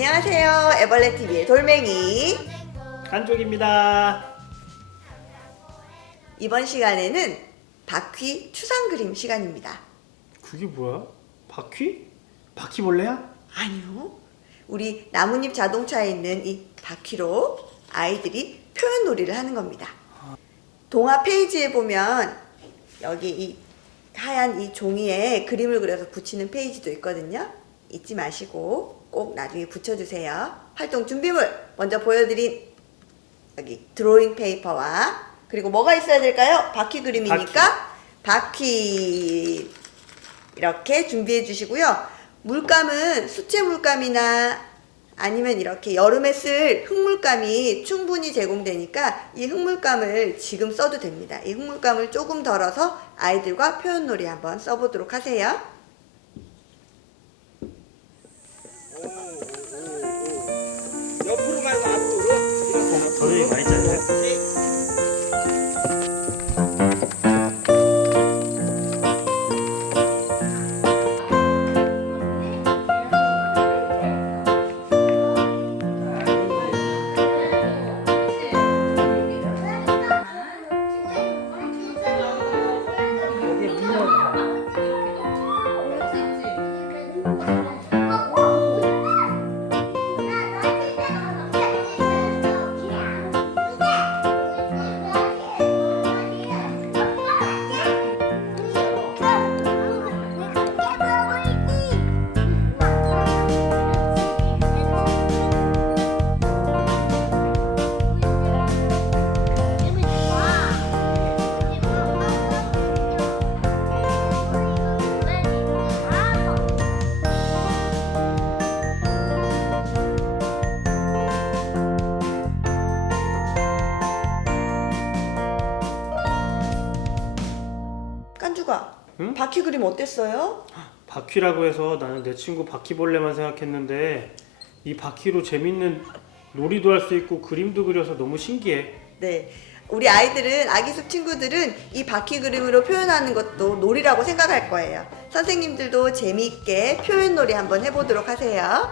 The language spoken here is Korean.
애벌레 TV의 돌멩이. 깐족입니다. 이번 시간에는 바퀴 추상 그림 시간입니다. 그게 뭐야? 바퀴? 바퀴벌레야? 아니요. 우리 나뭇잎 자동차에 있는 이 바퀴로 아이들이 표현 놀이를 하는 겁니다. 동화 페이지에 보면 여기 이 하얀 이 종이에 그림을 그려서 붙이는 페이지도 있거든요. 잊지 마시고 꼭 나중에 붙여주세요. 활동 준비물 먼저 보여드린 여기 드로잉 페이퍼와 그리고 뭐가 있어야 될까요? 바퀴 그림이니까 바퀴 이렇게 준비해 주시고요. 물감은 수채 물감이나 아니면 이렇게 여름에 쓸 흙물감이 충분히 제공되니까 이 흙물감을 지금 써도 됩니다. 이 흙물감을 조금 덜어서 아이들과 표현놀이 한번 써보도록 하세요. 옆으로 말고 앞으로 저녁이 많이 짜요. 깐주가 응? 바퀴 그림 어땠어요? 바퀴라고 해서 나는 내 친구 바퀴벌레만 생각했는데 이 바퀴로 재밌는 놀이도 할 수 있고 그림도 그려서 너무 신기해. 네. 우리 아이들은 아기숲 친구들은 이 바퀴 그림으로 표현하는 것도 놀이라고 생각할 거예요. 선생님들도 재미있게 표현 놀이 한번 해보도록 하세요.